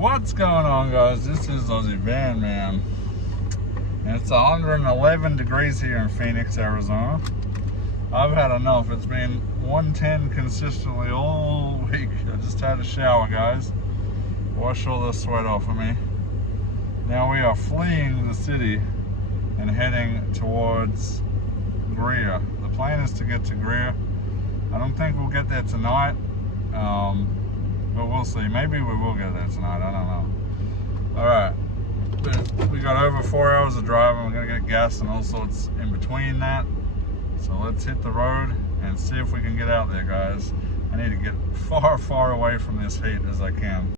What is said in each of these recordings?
What's going on, guys? This is Aussie Van Man, and it's 111 degrees here in Phoenix, Arizona. I've had enough. It's been 110 consistently all week. I just had a shower, guys. Wash all the sweat off of me. Now we are fleeing the city and heading towards Greer. The plan is to get to Greer. I don't think we'll get there tonight. But we'll see. Maybe we will get there tonight. I don't know. Alright. We got over 4 hours of driving. We're going to get gas and all sorts in between that. So let's hit the road and see if we can get out there, guys. I need to get far, far away from this heat as I can.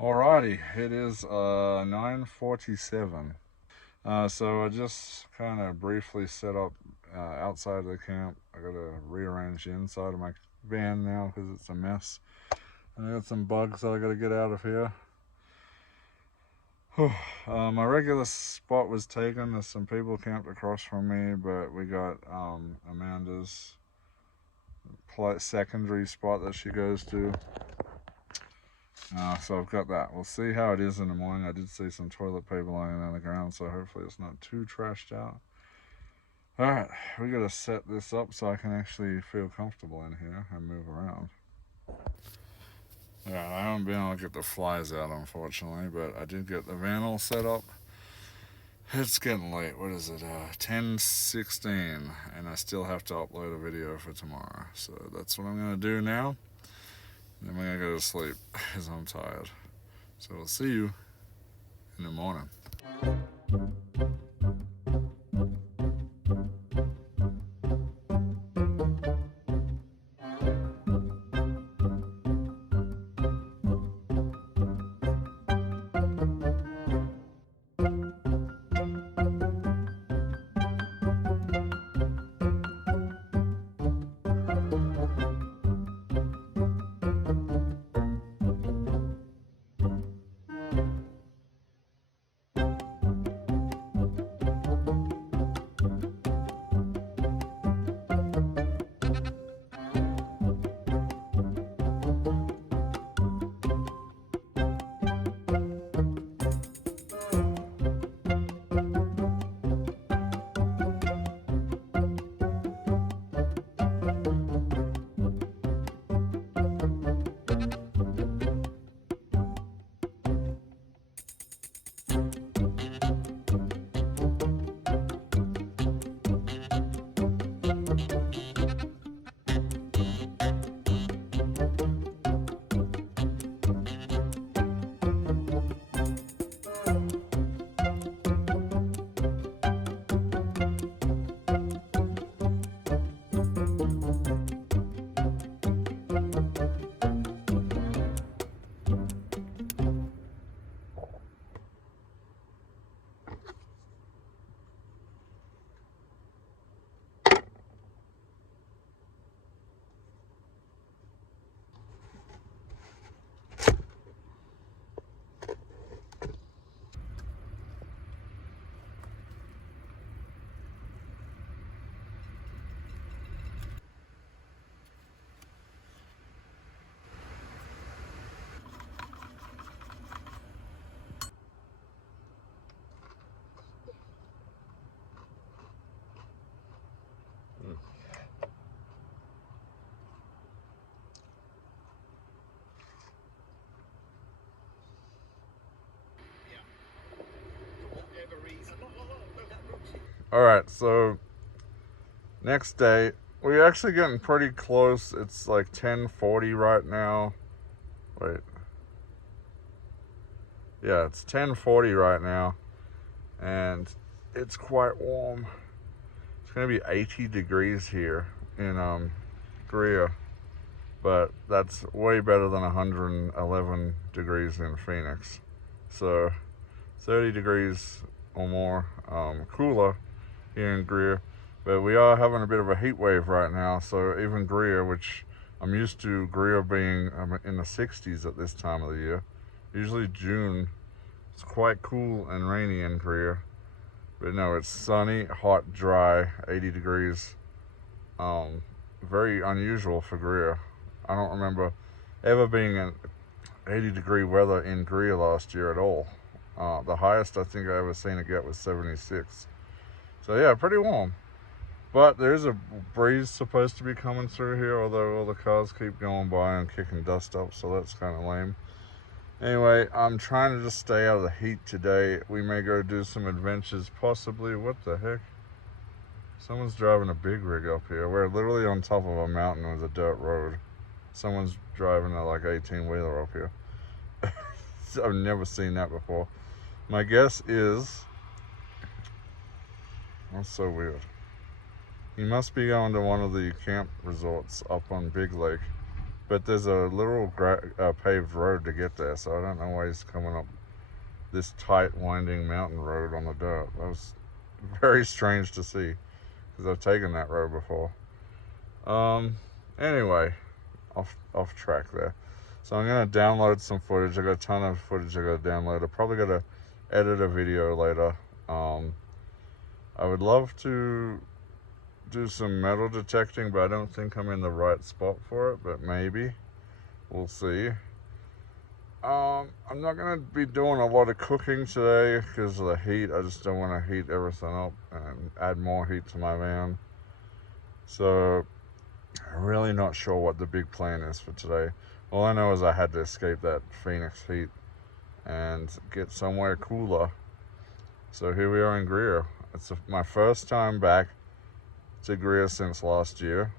Alrighty, it is 9:47. So I just kind of briefly set up outside of the camp. I gotta rearrange the inside of my van now because it's a mess. And I got some bugs that I gotta get out of here. My regular spot was taken. There's some people camped across from me, but we got Amanda's secondary spot that she goes to. So I've got that. We'll see how it is in the morning. I did see some toilet paper lying on the ground, so hopefully it's not too trashed out. Alright, we gotta set this up so I can actually feel comfortable in here and move around. Yeah, I haven't been able to get the flies out, unfortunately, but I did get the van all set up. It's getting late. What is it? 10:16, and I still have to upload a video for tomorrow. So that's what I'm gonna do now. Then we're gonna go to sleep because I'm tired. So we'll see you in the morning. Alright, so next day, we're actually getting pretty close. It's like 10:40 right now. Wait. Yeah, it's 10:40 right now, and it's quite warm. It's gonna be 80 degrees here in Greer, but that's way better than 111 degrees in Phoenix. So 30 degrees or more cooler here in Greer, but we are having a bit of a heat wave right now. So even Greer, which I'm used to Greer being in the 60s at this time of the year, usually June, it's quite cool and rainy in Greer. But no, it's sunny, hot, dry, 80 degrees. Very unusual for Greer. I don't remember ever being in 80 degree weather in Greer last year at all. The highest I think I ever seen it get was 76. So yeah, pretty warm. But there's a breeze supposed to be coming through here, although all the cars keep going by and kicking dust up, so that's kind of lame. Anyway, I'm trying to just stay out of the heat today. We may go do some adventures, possibly. What the heck? Someone's driving a big rig up here. We're literally on top of a mountain with a dirt road. Someone's driving a like 18-wheeler up here. I've never seen that before. My guess is, that's so weird. He must be going to one of the camp resorts up on Big Lake. But there's a literal paved road to get there, so I don't know why he's coming up this tight, winding mountain road on the dirt. That was very strange to see, because I've taken that road before. Anyway, off track there. So I'm going to download some footage. I got a ton of footage I got to download. I'm probably going to edit a video later. I would love to do some metal detecting, but I don't think I'm in the right spot for it, but maybe. We'll see. I'm not going to be doing a lot of cooking today because of the heat. I just don't want to heat everything up and add more heat to my van. So I'm really not sure what the big plan is for today. All I know is I had to escape that Phoenix heat and get somewhere cooler. So here we are in Greer. It's my first time back to Greer since last year,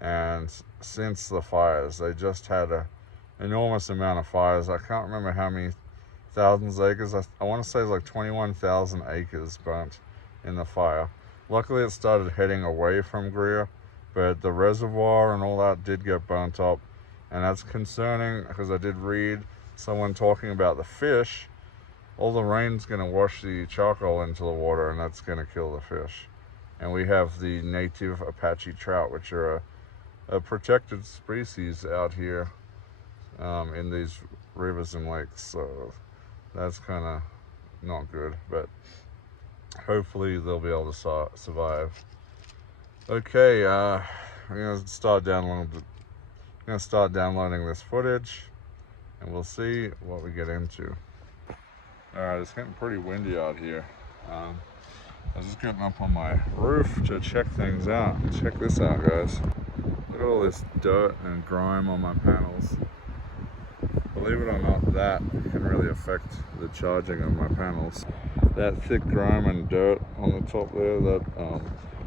and since the fires. They just had an enormous amount of fires. I can't remember how many thousands of acres. I want to say it's like 21,000 acres burnt in the fire. Luckily it started heading away from Greer, but the reservoir and all that did get burnt up, and that's concerning because I did read someone talking about the fish. All the rain's going to wash the charcoal into the water, and that's going to kill the fish. And we have the native Apache trout, which are a protected species out here in these rivers and lakes. So that's kind of not good, but hopefully they'll be able to survive. Okay, I'm gonna start downloading this footage, and we'll see what we get into. All right, it's getting pretty windy out here. I was just getting up on my roof to check things out. Check this out, guys. Look at all this dirt and grime on my panels. Believe it or not, that can really affect the charging of my panels. That thick grime and dirt on the top there, that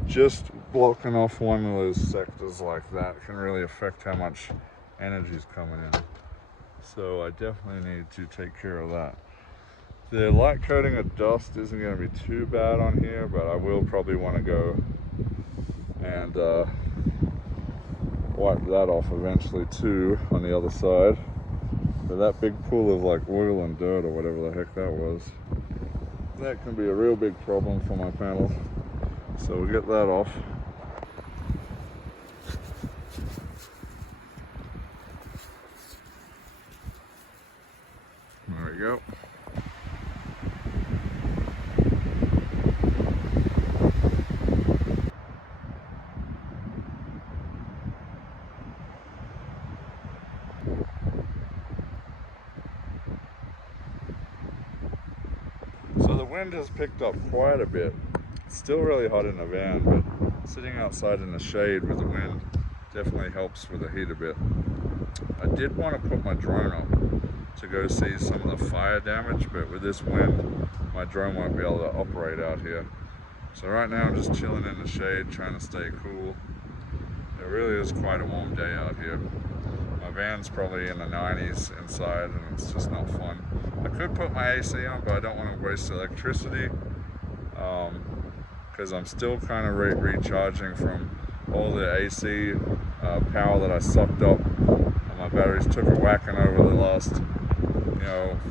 just blocking off one of those sectors like that can really affect how much energy is coming in. So I definitely need to take care of that. The light coating of dust isn't going to be too bad on here, but I will probably want to go and wipe that off eventually too on the other side. But that big pool of like oil and dirt or whatever the heck that was, that can be a real big problem for my panel. So we'll get that off. There we go. So the wind has picked up quite a bit. It's still really hot in the van, but sitting outside in the shade with the wind definitely helps with the heat a bit. I did want to put my drone up to go see some of the fire damage, but with this wind, my drone won't be able to operate out here. So right now I'm just chilling in the shade, trying to stay cool. It really is quite a warm day out here. My van's probably in the 90s inside and it's just not fun. I could put my AC on, but I don't want to waste electricity because I'm still kind of recharging from all the AC power that I sucked up. My batteries took a whacking over the last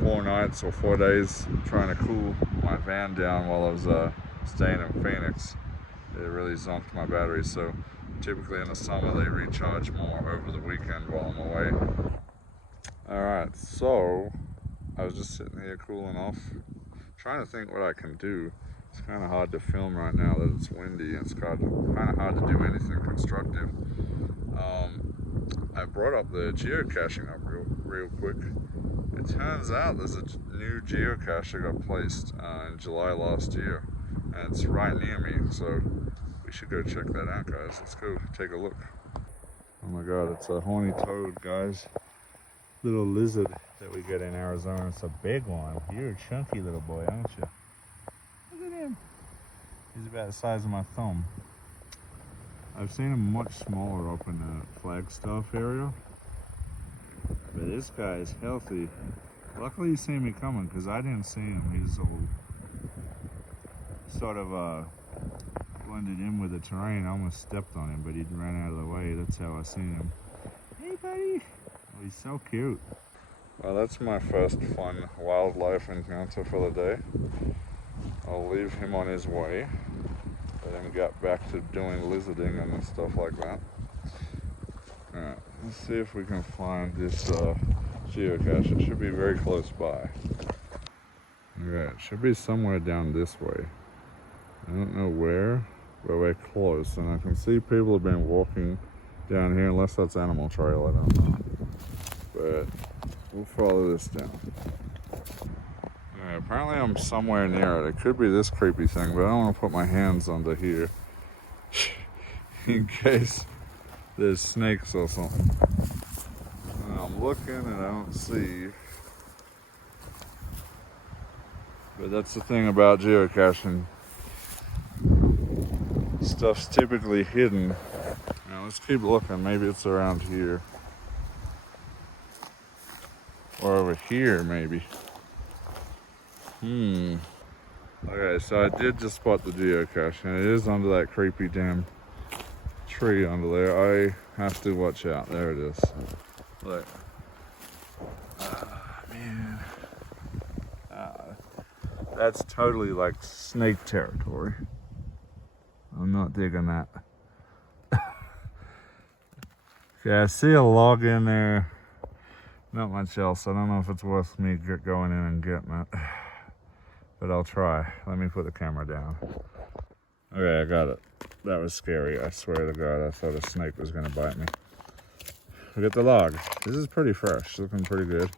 4 nights or 4 days trying to cool my van down while I was staying in Phoenix. It really zonked my batteries, so typically in the summer they recharge more over the weekend while I'm away. Alright, so I was just sitting here cooling off, trying to think what I can do. It's kind of hard to film right now that it's windy and it's kind of hard to do anything constructive. I brought up the geocaching up real quick. It turns out there's a new geocache that got placed in July last year, and it's right near me, so we should go check that out, guys. Let's go take a look. Oh my god, it's a horny toad, guys. Little lizard that we get in Arizona. It's a big one. You're a chunky little boy, aren't you? Look at him. He's about the size of my thumb. I've seen him much smaller up in the Flagstaff area, but this guy is healthy. Luckily he seen me coming because I didn't see him. He's all sort of blended in with the terrain. I almost stepped on him, but he ran out of the way. That's how I seen him. Hey buddy! Oh, he's so cute. Well, that's my first fun wildlife encounter for the day. I'll leave him on his way. Let him get back to doing lizarding and stuff like that. Alright, let's see if we can find this geocache. It should be very close by. Okay, it should be somewhere down this way. I don't know where, but we're close. And I can see people have been walking down here, unless that's animal trail, I don't know. But we'll follow this down. Okay, apparently I'm somewhere near it. It could be this creepy thing, but I don't want to put my hands under here in case there's snakes or something. And I'm looking and I don't see. But that's the thing about geocaching. Stuff's typically hidden. Now let's keep looking. Maybe it's around here. Or over here, maybe. Okay, so I did just spot the geocache, and it is under that creepy damn tree under there. I have to watch out. There it is. Look. Man. That's totally like snake territory. I'm not digging that. Okay, I see a log in there. Not much else. I don't know if it's worth me going in and getting it. But I'll try. Let me put the camera down. Okay, I got it. That was scary. I swear to God, I thought a snake was going to bite me. Look at the log. This is pretty fresh. Looking pretty good.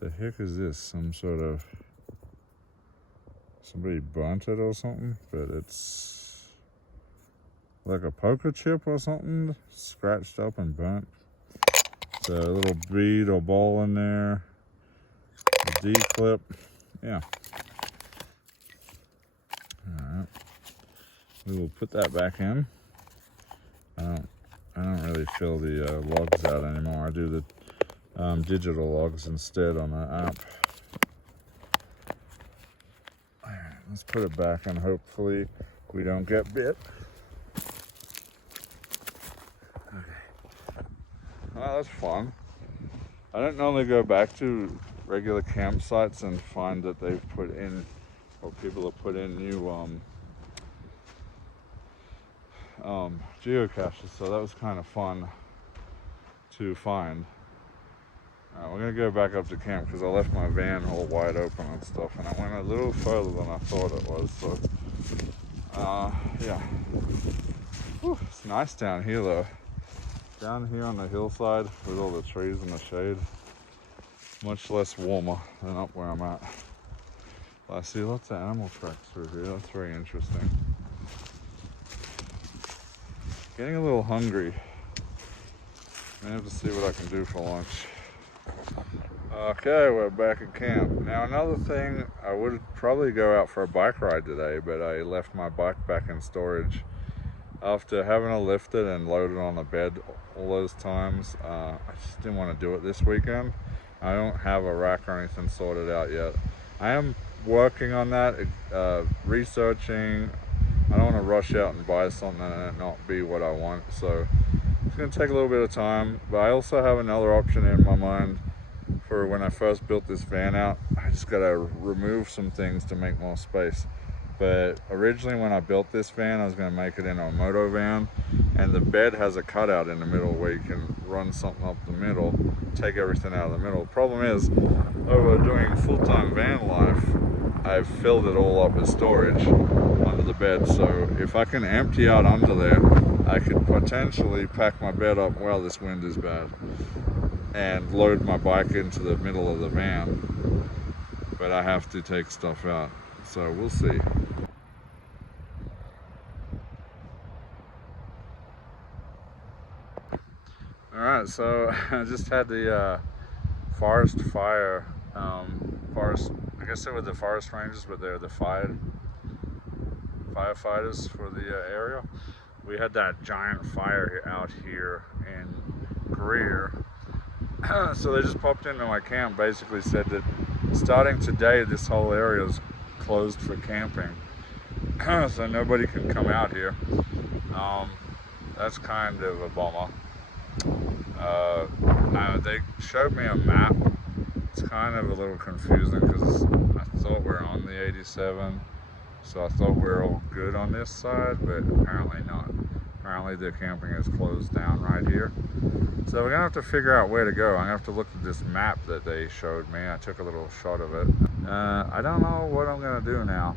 The heck is this? Some sort of... Somebody burnt it or something? But it's... like a poker chip or something. Scratched up and burnt. A little bead or ball in there, a D-clip, yeah. Alright, we will put that back in. I don't really fill the logs out anymore. I do the digital logs instead on the app. Alright, let's put it back and hopefully we don't get bit. Oh, that's fun. I don't normally go back to regular campsites and find that they've put in, or people have put in new geocaches, so that was kind of fun to find. We're gonna go back up to camp because I left my van all wide open and stuff, and I went a little further than I thought it was, so yeah. Whew, it's nice down here though. Down here on the hillside with all the trees and the shade, much less warmer than up where I'm at. But I see lots of animal tracks through here. That's very interesting. Getting a little hungry. I have to see what I can do for lunch. Okay, we're back at camp. Now another thing, I would probably go out for a bike ride today, but I left my bike back in storage. After having it lifted and loaded on the bed all those times, I just didn't want to do it this weekend. I don't have a rack or anything sorted out yet. I am working on that, researching. I don't want to rush out and buy something and it not be what I want, so it's going to take a little bit of time, but I also have another option in my mind for when I first built this van out. I just got to remove some things to make more space. But originally when I built this van, I was going to make it into a moto van, and the bed has a cutout in the middle where you can run something up the middle, take everything out of the middle. The problem is, over doing full-time van life, I've filled it all up with storage under the bed. So if I can empty out under there, I could potentially pack my bed up while this wind is bad and load my bike into the middle of the van. But I have to take stuff out, so we'll see. Alright, so I just had the forest fire, I guess they were the forest rangers, but they're the firefighters for the area. We had that giant fire out here in Greer. So they just popped into my camp, basically said that starting today this whole area is closed for camping. So nobody can come out here. That's kind of a bummer. They showed me a map. It's kind of a little confusing because I thought we were on the 87, so I thought we were all good on this side, but apparently not. Apparently the camping is closed down right here. So we're gonna have to figure out where to go. I'm gonna have to look at this map that they showed me. I took a little shot of it. I don't know what I'm gonna do now.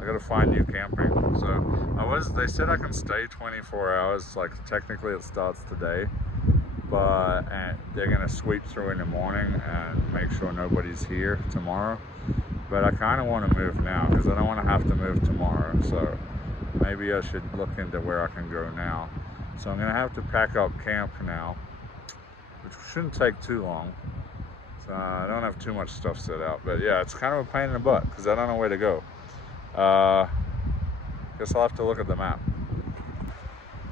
I gotta find new camping. So they said I can stay 24 hours, like technically it starts today, but they're gonna sweep through in the morning and make sure nobody's here tomorrow. But I kinda wanna move now because I don't wanna have to move tomorrow. So maybe I should look into where I can go now. So I'm gonna have to pack up camp now, which shouldn't take too long. So I don't have too much stuff set out, but yeah, it's kind of a pain in the butt because I don't know where to go. Guess I'll have to look at the map.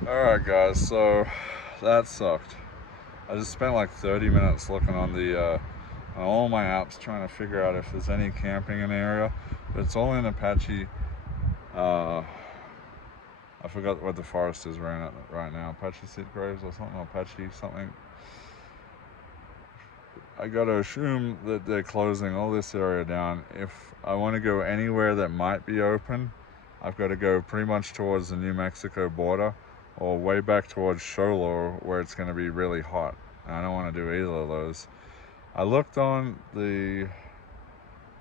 Alright guys, so that sucked. I just spent like 30 minutes looking on on all my apps trying to figure out if there's any camping in the area, but it's all in Apache. I forgot what the forest is right now. Apache Seed Graves or something, Apache something. I gotta assume that they're closing all this area down. If I want to go anywhere that might be open, I've got to go pretty much towards the New Mexico border or way back towards Sholo where it's going to be really hot. And I don't want to do either of those. I looked on the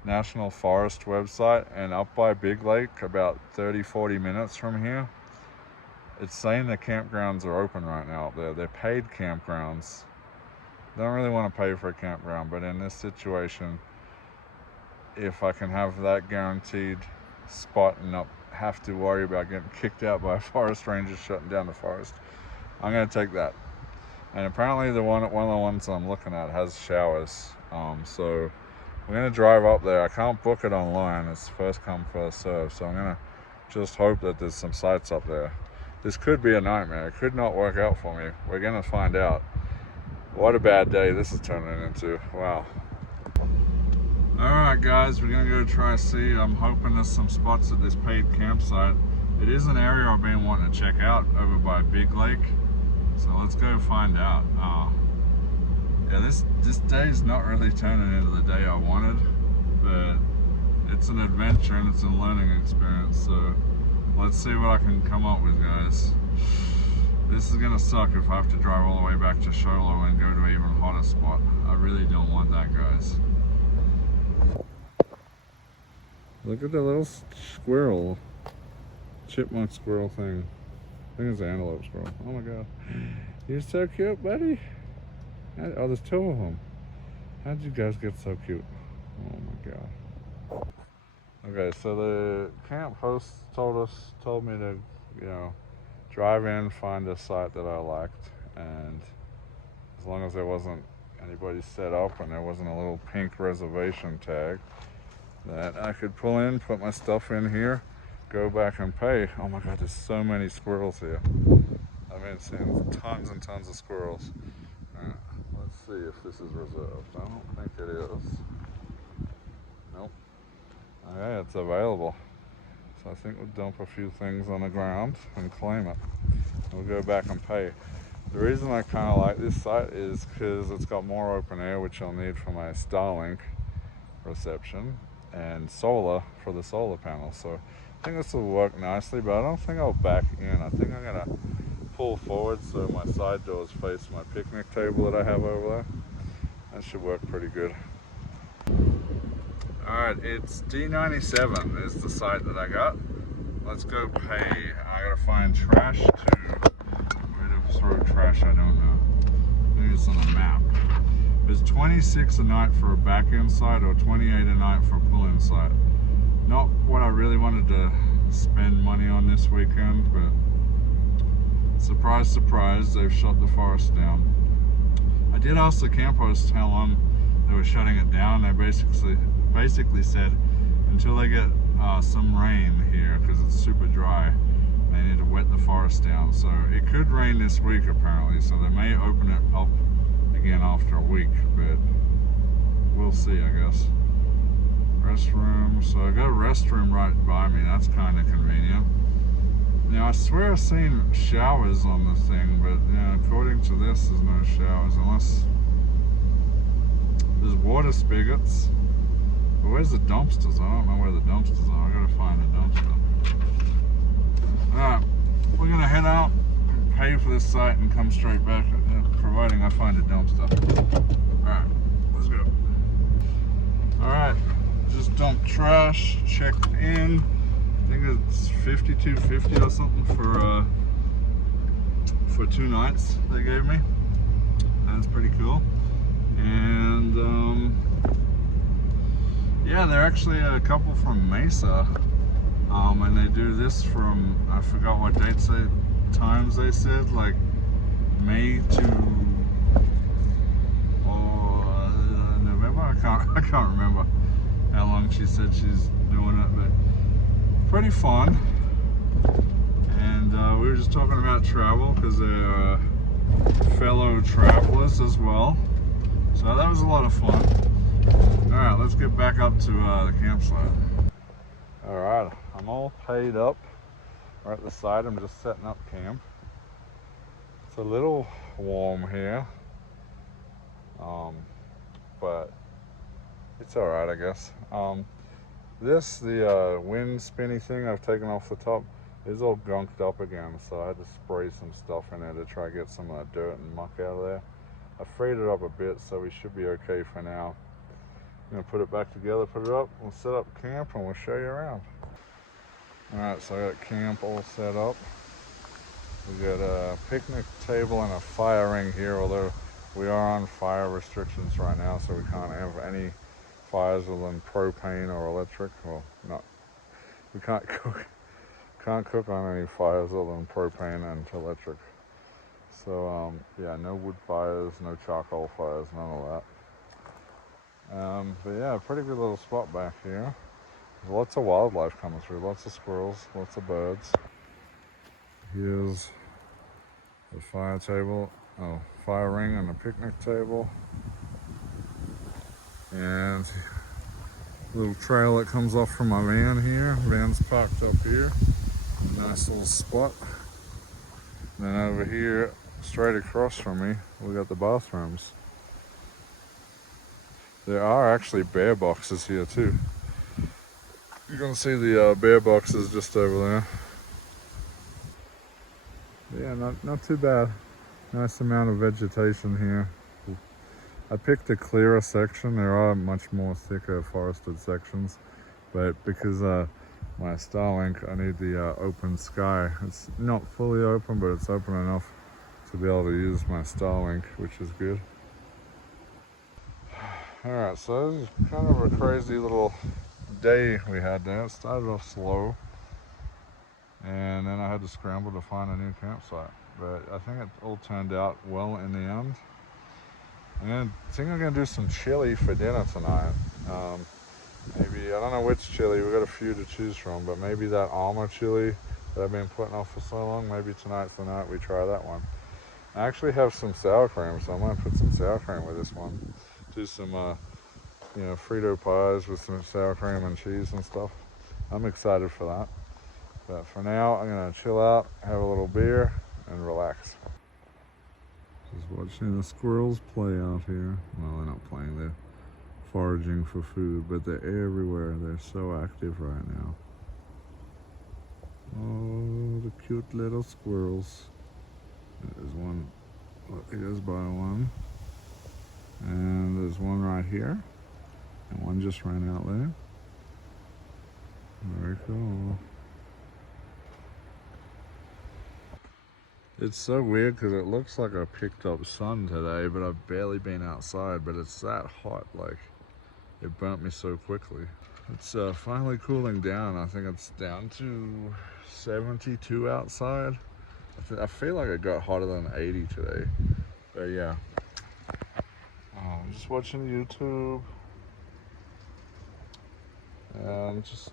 National Forest website, and up by Big Lake, about 30-40 minutes from here, it's saying the campgrounds are open right now up there. They're paid campgrounds. Don't really want to pay for a campground, but in this situation, if I can have that guaranteed spot and not have to worry about getting kicked out by forest rangers shutting down the forest, I'm going to take that. And apparently one of the ones I'm looking at has showers, so we're going to drive up there. I can't book it online. It's first come, first serve, so I'm going to just hope that there's some sites up there. This could be a nightmare. It could not work out for me. We're going to find out. What a bad day this is turning into. Wow. Alright guys, we're gonna go try to see. I'm hoping there's some spots at this paid campsite. It is an area I've been wanting to check out over by Big Lake. So let's go find out. Yeah, this day is not really turning into the day I wanted, but it's an adventure and it's a learning experience. So let's see what I can come up with, guys. This is gonna suck if I have to drive all the way back to Sholo and go to an even hotter spot. I really don't want that, guys. Look at the little squirrel. Chipmunk squirrel thing. I think it's an antelope squirrel. Oh my god. You're so cute, buddy. Oh, there's two of them. How'd you guys get so cute? Oh my god. Okay, so the camp host told me to, drive in, find a site that I liked, and as long as there wasn't anybody set up and there wasn't a little pink reservation tag, that I could pull in, put my stuff in here, go back and pay. Oh my God, there's so many squirrels here. I've been seeing tons and tons of squirrels. Let's see if this is reserved. I don't think it is. Nope. Okay, it's available. So I think we'll dump a few things on the ground and claim it. We'll go back and pay. The reason I kind of like this site is because it's got more open air, which I'll need for my Starlink reception, and solar for the solar panel. So I think this will work nicely, but I don't think I'll back in. I think I'm gonna pull forward so my side doors face my picnic table that I have over there. That should work pretty good. Alright, it's D97 is the site that I got. Let's go pay. I gotta find trash to, where to throw trash, I don't know. Maybe it's on the map. It's 26 a night for a back end site or 28 a night for a pull in site. Not what I really wanted to spend money on this weekend, but surprise, surprise, they've shut the forest down. I did ask the camp host how long they were shutting it down. They basically said until they get some rain here, because it's super dry, they need to wet the forest down. So it could rain this week apparently, so they may open it up again after a week, but we'll see, I guess. Restroom, so I got a restroom right by me. That's kind of convenient. Now I swear I've seen showers on the thing, but according to this, there's no showers unless there's water spigots. But where's the dumpsters? I don't know where the dumpsters are. I gotta find a dumpster. Alright, we're gonna head out, pay for this site, and come straight back, providing I find a dumpster. Alright, let's go. Alright, just dumped trash, checked in. I think it's $52.50 or something for 2 nights they gave me. That's pretty cool. And yeah, they're actually a couple from Mesa, and they do this from, I forgot what times they said, like May to November. I can't remember how long she said she's doing it, but pretty fun. And we were just talking about travel because they're fellow travelers as well, so that was a lot of fun. Alright, let's get back up to the campsite. Alright, I'm all paid up. We're at the site. I'm just setting up camp. It's a little warm here, but it's alright, I guess. The wind spinny thing I've taken off the top is all gunked up again, so I had to spray some stuff in there to try to get some of that dirt and muck out of there. I freed it up a bit, so we should be okay for now. I'm gonna put it back together, put it up, we'll set up camp and we'll show you around. Alright, so I got camp all set up. We got a picnic table and a fire ring here, although we are on fire restrictions right now, so we can't have any fires other than propane or electric. Well, not, we can't cook on any fires other than propane and electric. So yeah, no wood fires, no charcoal fires, none of that. But yeah, pretty good little spot back here. There's lots of wildlife coming through, lots of squirrels, lots of birds. Here's the fire table, fire ring and a picnic table. And a little trail that comes off from my van here. Van's parked up here. Nice little spot. And then over here, straight across from me, we got the bathrooms. There are actually bear boxes here too. You can see the bear boxes just over there. Yeah, not too bad. Nice amount of vegetation here. I picked a clearer section. There are much more thicker forested sections, but because my Starlink, I need the open sky. It's not fully open, but it's open enough to be able to use my Starlink, which is good. Alright, so this is kind of a crazy little day we had there. It started off slow, and then I had to scramble to find a new campsite. But I think it all turned out well in the end. I think I'm gonna do some chili for dinner tonight. Maybe, I don't know which chili, we've got a few to choose from, but maybe that Alma chili that I've been putting off for so long, maybe tonight's the night we try that one. I actually have some sour cream, so I might put some sour cream with this one. Do some, you know, Frito pies with some sour cream and cheese and stuff. I'm excited for that. But for now, I'm gonna chill out, have a little beer, and relax. Just watching the squirrels play out here. Well, they're not playing, they're foraging for food, but they're everywhere. They're so active right now. Oh, the cute little squirrels. There's one, look, here's by one. And there's one right here. And one just ran out there. Very cool. It's so weird because it looks like I picked up sun today, but I've barely been outside, but it's that hot, like it burnt me so quickly. It's finally cooling down. I think it's down to 72 outside. I feel like it got hotter than 80 today, but yeah. I'm just watching YouTube and just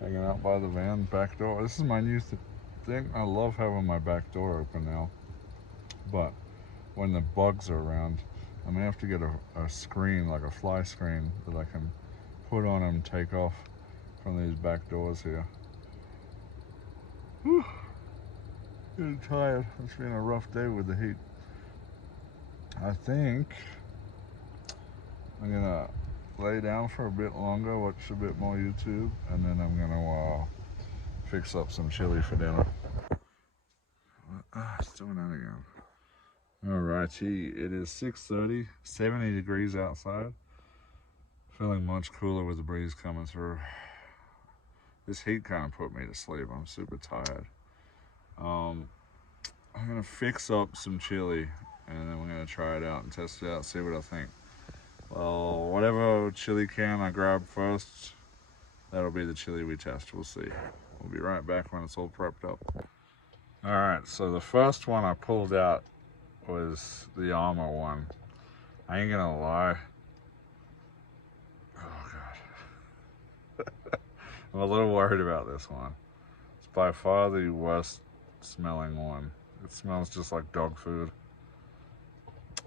hanging out by the van back door. This is my new thing. I love having my back door open now, but when the bugs are around, I may have to get a screen, like a fly screen, that I can put on and take off from these back doors here. Whew. Getting tired. It's been a rough day with the heat. I think I'm gonna lay down for a bit longer, watch a bit more YouTube, and then I'm gonna fix up some chili for dinner. It's doing that again. Alrighty, it is 6:30, 70 degrees outside. Feeling much cooler with the breeze coming through. This heat kind of put me to sleep. I'm super tired. I'm gonna fix up some chili and then we're gonna try it out and test it out, see what I think. Well, whatever chili can I grab first, that'll be the chili we test. We'll see. We'll be right back when it's all prepped up. Alright, so the first one I pulled out was the Alma one. I ain't gonna lie. Oh god. I'm a little worried about this one. It's by far the worst smelling one. It smells just like dog food.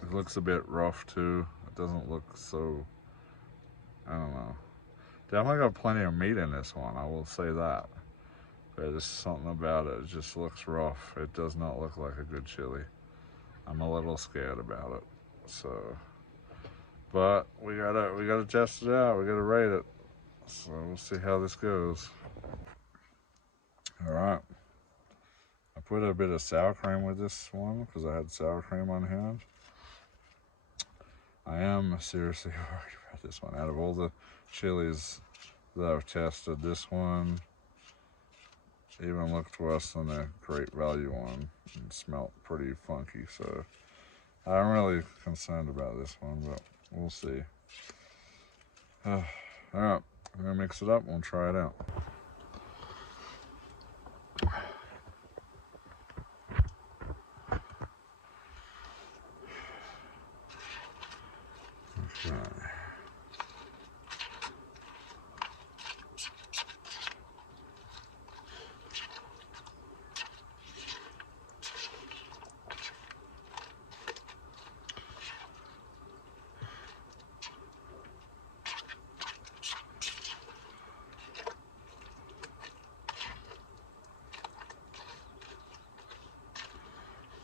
It looks a bit rough too. It doesn't look so, I don't know. Definitely got plenty of meat in this one, I will say that. But there's something about it, it just looks rough. It does not look like a good chili. I'm a little scared about it. So, but we gotta test it out. We gotta rate it. So we'll see how this goes. All right. I put a bit of sour cream with this one because I had sour cream on hand. I am seriously worried about this one. Out of all the chilies that I've tested, this one even looked worse than the Great Value one and smelled pretty funky. So I'm really concerned about this one, but we'll see. All right, I'm gonna mix it up and we'll try it out. Okay.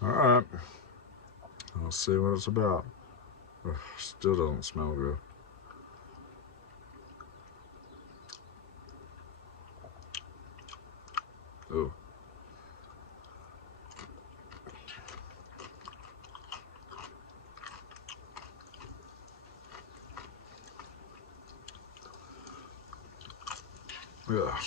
All right, I'll see what it's about. Ugh, still doesn't smell good. Oh. Yeah.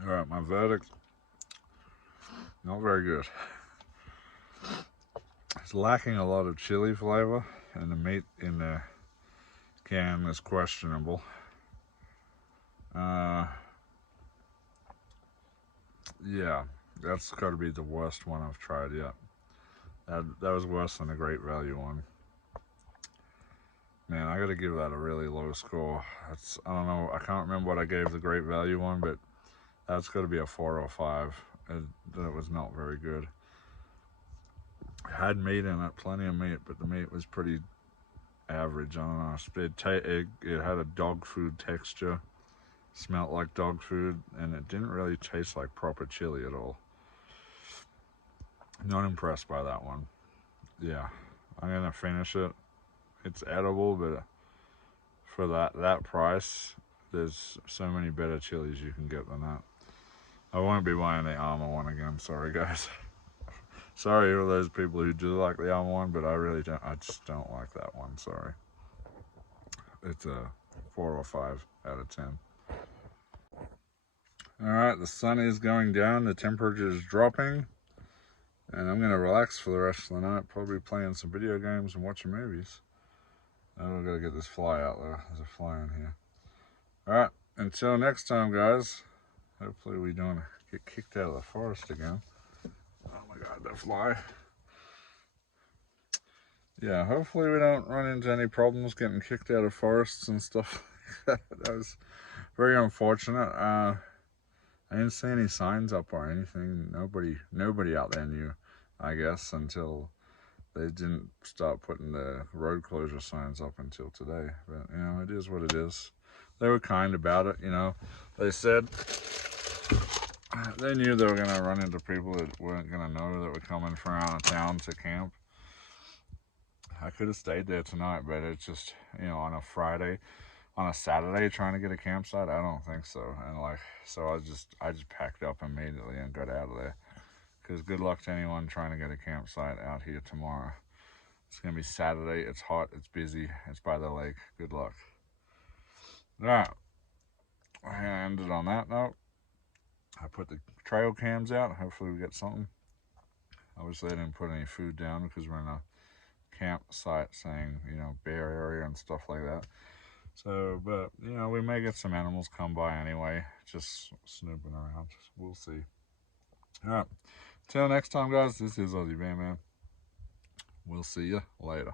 All right, my verdict, not very good. It's lacking a lot of chili flavor, and the meat in the can is questionable. Yeah, that's got to be the worst one I've tried yet. That was worse than the Great Value one. Man, I gotta give that a really low score. I don't know, I can't remember what I gave the Great Value one, but that's got to be a 4 or 5. That was not very good. It had meat in it, plenty of meat, but the meat was pretty average. I don't know. It had a dog food texture, smelled like dog food, and it didn't really taste like proper chili at all. Not impressed by that one. Yeah, I'm gonna finish it. It's edible, but for that price, there's so many better chilies you can get than that. I won't be buying the Armour one again. Sorry, guys. Sorry to those people who do like the Armour one, but I really don't. I just don't like that one. Sorry. It's a 4 or 5 out of 10. All right, the sun is going down. The temperature is dropping. And I'm going to relax for the rest of the night, probably playing some video games and watching movies. I've got to get this fly out there. There's a fly in here. Alright, until next time, guys. Hopefully we don't get kicked out of the forest again. Oh my god, that fly. Yeah, hopefully we don't run into any problems getting kicked out of forests and stuff like that. That was very unfortunate. I didn't see any signs up or anything. Nobody out there knew, I guess, until they didn't start putting the road closure signs up until today. But, you know, it is what it is. They were kind about it, you know. They said they knew they were going to run into people that weren't going to know that were coming from out of town to camp. I could have stayed there tonight, but it's just, you know, on a Saturday trying to get a campsite, I don't think so. And like, so I just packed up immediately and got out of there. Because good luck to anyone trying to get a campsite out here tomorrow. It's going to be Saturday. It's hot. It's busy. It's by the lake. Good luck. Alright. I ended on that note. I put the trail cams out. Hopefully we get something. Obviously I didn't put any food down because we're in a campsite saying, you know, bear area and stuff like that. So, but, you know, we may get some animals come by anyway. Just snooping around. We'll see. Alright. Till next time, guys. This is Aussie Van Man. We'll see you later.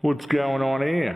What's going on here?